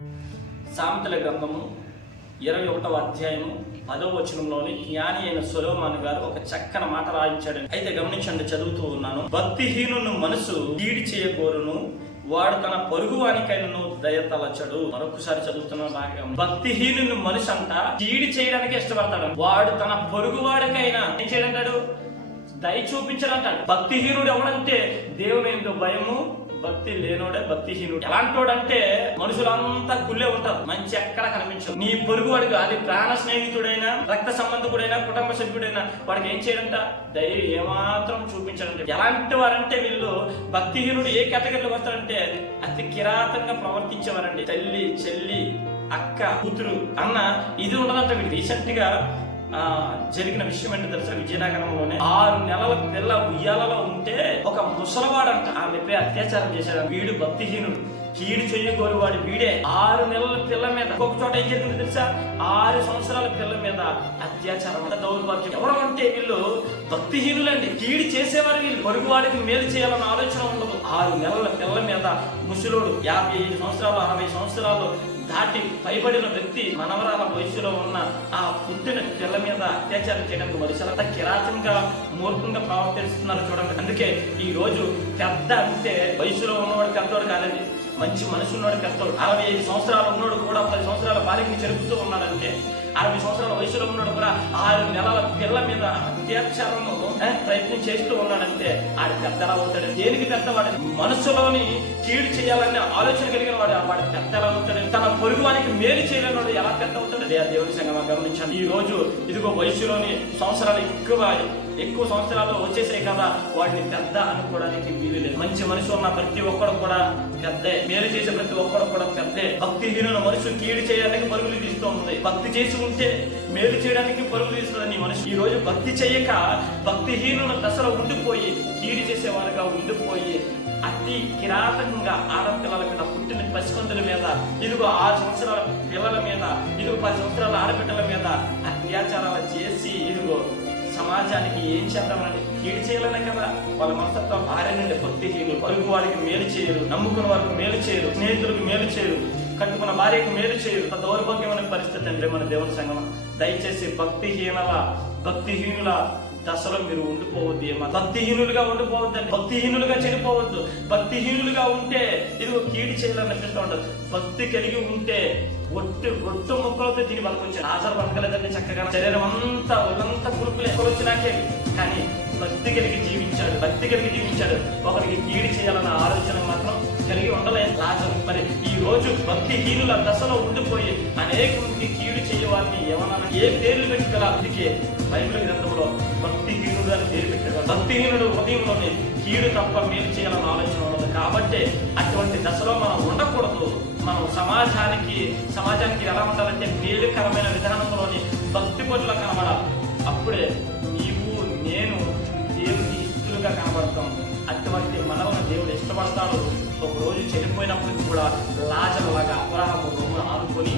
సామెతల గ్రంథము 21వ అధ్యాయము 10వ వచనంలోని జ్ఞాని అయిన సొలొమోను గారు ఒక చక్కని మాట రాయించాడు. అయితే గమనించండి, చదువుతూ ఉన్నాను. భక్తిహీనుని మనసు కీడి చేయగోరును, వాడు తన పొరుగువానికైనను దయతలచడు. మరొకసారి చదువుతున్న బాగా, భక్తిహీనుని మనసు అంట కీడి చేయడానికి ఇష్టపడతాడు. వాడు తన పొరుగువాడికైనా ఏం చేయడంటాడు? దయ చూపించడంటాడు. భక్తిహీనుడు ఎవడంటే దేవుని యందు భయము భక్తి లేనోడే భక్తిహీనుడు. ఎలాంటోడంటే మనుషులంతా కుళ్ళే ఉంటారు, మంచి ఎక్కడ కనిపించదు. నీ పొరుగు వాడికి, అది ప్రాణ స్నేహితుడైనా రక్త సంబంధికుడైనా కుటుంబ సభ్యుడైనా వాడికి ఏం చేయడంట? దయ ఏమాత్రం చూపించడంటే. ఎలాంటి వారంటే వీళ్ళు భక్తిహీనుడు ఏ కేటగిరీలో వస్తాడంటే అతి కిరాతంగా ప్రవర్తించేవారండి. తల్లి, చెల్లి, అక్క, కూతురు, అన్న ఇది ఉండదంట వీడు. రీసెంట్ గా జరిగిన విషయం ఏంటో తెలుసా? విజయనగరంలోనే 6 నెలల పిల్ల ఉయ్యాలలో ఉంటే ఒక ముసలవాడంట ఆమెపై అత్యాచారం చేశాడు. వీడు భక్తిహీనుడు, కీడు చెయ్యగోరు వాడు వీడే. 6 నెలల పిల్ల మీద, ఒక చోట ఏం జరిగింది తెలుసా? 6 సంవత్సరాల పిల్ల మీద అత్యాచారం, దౌర్భాగ్యం. ఎవరు అంటే వీళ్ళు భక్తిహీనులండి. కీడు చేసేవారు వీళ్ళు. పొరుగువాడికి మేలు చేయాలన్న ఆలోచన ఉండదు. 6 నెలల పిల్ల మీద ముసలోడు, 55 సంవత్సరాలు 60 సంవత్సరాలు దాటి పైబడిన వ్యక్తి మనవరాల వయసులో ఉన్న ఆ పుట్టిన పిల్ల మీద అత్యాచారం చేయడానికి మనుషులంతా కిరాతంగా మూర్ఖంగా ప్రవర్తిస్తున్నారు చూడండి. అందుకే ఈ రోజు పెద్ద అంటే వయసులో ఉన్నవాడు పెద్దవాడు కాదండి, మంచి మనసు ఉన్నవాడు పెద్దవాడు. 65 సంవత్సరాలు ఉన్నవాడు కూడా 10 సంవత్సరాల బాలికని చెరుపుతూ ఉన్నాడంటే 60 సంవత్సరాల వయసులో ఉన్నాడు కూడా 6 నెలల పిల్ల మీద అత్యాచారం ప్రయత్నం చేస్తూ ఉన్నాడంటే ఆడి పెద్దలా అవుతాడు. దేనికి పెద్దవాడు? మనసులోని కీడు చేయాలనే ఆలోచన కలిగిన వాడు వాడి పెద్దలా అవుతాడు. తన పొరుగువానికి మేలు చేయలేని వాడు ఎలా పెద్ద అవుతాడు? దేవుని సంగమా గమనించాలి. ఈ రోజు ఇదిగో వయసులోని సంవత్సరాలు ఎక్కువ సంవత్సరాలు వచ్చేసాయి కదా, వాడిని పెద్ద అనుకోవడానికి వీలు లేదు. మంచి మనసు ఉన్న ప్రతి ఒక్కడు కూడా పెద్దే, మేలు చేసే ప్రతి ఒక్కడు కూడా పెద్దే. భక్తిహీనుల మనసు కీడు చేయడానికి పరుగులు తీస్తూ ఉంది. భక్తి చేసి ఉంటే మేలు చేయడానికి పరుగులు తీస్తుంది నీ మనసు. ఈ రోజు భక్తి చేయక భక్తిహీనుల దశలో ఉండిపోయి కీడు చేసేవారుగా ఉండిపోయి అతి కిరాతకంగా ఆడపిల్లల మీద, పుట్టిన పసికందుల మీద, ఇదిగో 6 సంవత్సరాల పిల్లల మీద, ఇదిగో 10 సంవత్సరాల ఆడపిల్లల మీద అత్యాచారాలు చేసి ఇదిగో సమాజానికి ఏం చేద్దామని కీడు చేయాలనే కదా వాళ్ళ మనస్తత్వం. భార్య నుండి భక్తిహీనులు, పరుగు వారికి మేలు చేయరు, నమ్ముకున్న వారికి మేలు చేయరు, స్నేహితులకు మేలు చేయరు, కట్టుకున్న భార్యకు మేలు చేయరు. దౌర్భాగ్యమైన పరిస్థితి అంటే మన దేవుని సంగమం. దయచేసి భక్తిహీనుల దశలో మీరు ఉండిపోవద్దు. భక్తిహీనులుగా ఉండిపోవద్దండి, భక్తిహీనులుగా చనిపోవద్దు. భక్తిహీనులుగా ఉంటే ఇదిగో కీడు చేయాలని అనిపిస్తూ ఉండదు. భక్తి కలిగి ఉంటే రొట్టు ముక్కలతో తిని బతకొచ్చాడు. ఆచార బతకలేదండి, చక్కగా శరీరం అంతా ఒళ్ళంతా కురుపులు ఎక్కువ వచ్చినాకే, కానీ భక్తి కలిగి జీవించాడు. ఒకరికి కీడు చేయాలన్న ఆలోచన మాత్రం కలిగి ఉండలేదు లాజరు. మరి ఈ రోజు భక్తిహీనుల దశలో ఉండిపోయి అనేక మందికి కీడు చేయవారిని ఏమన్నా ఏ పేర్లు పెట్టుకోవాలి? అందుకే బైబిల్ గ్రంథంలో భక్తిహీనుడు అని పేరు పెట్టారు. భక్తిహీనుడు ఉదయంలోనే కీడు తప్ప మేలు చేయాలన్న ఆలోచన ఉండదు. కాబట్టి అటువంటి దశలో మనం ఉండకూడదు. మనం సమాజానికి ఎలా ఉండాలంటే మేలుకరమైన విధానంలోని భక్తి పట్ల కనబడాలి. అప్పుడే నీవు నేను దేవునికి ఇష్టలుగా కనబడతాం. అటువంటి మనల్ని దేవుడు ఇష్టపడతాడు. ఒక రోజు చనిపోయినప్పటికీ కూడా లాజరు లాగా అబ్రహాము ఆనుకొని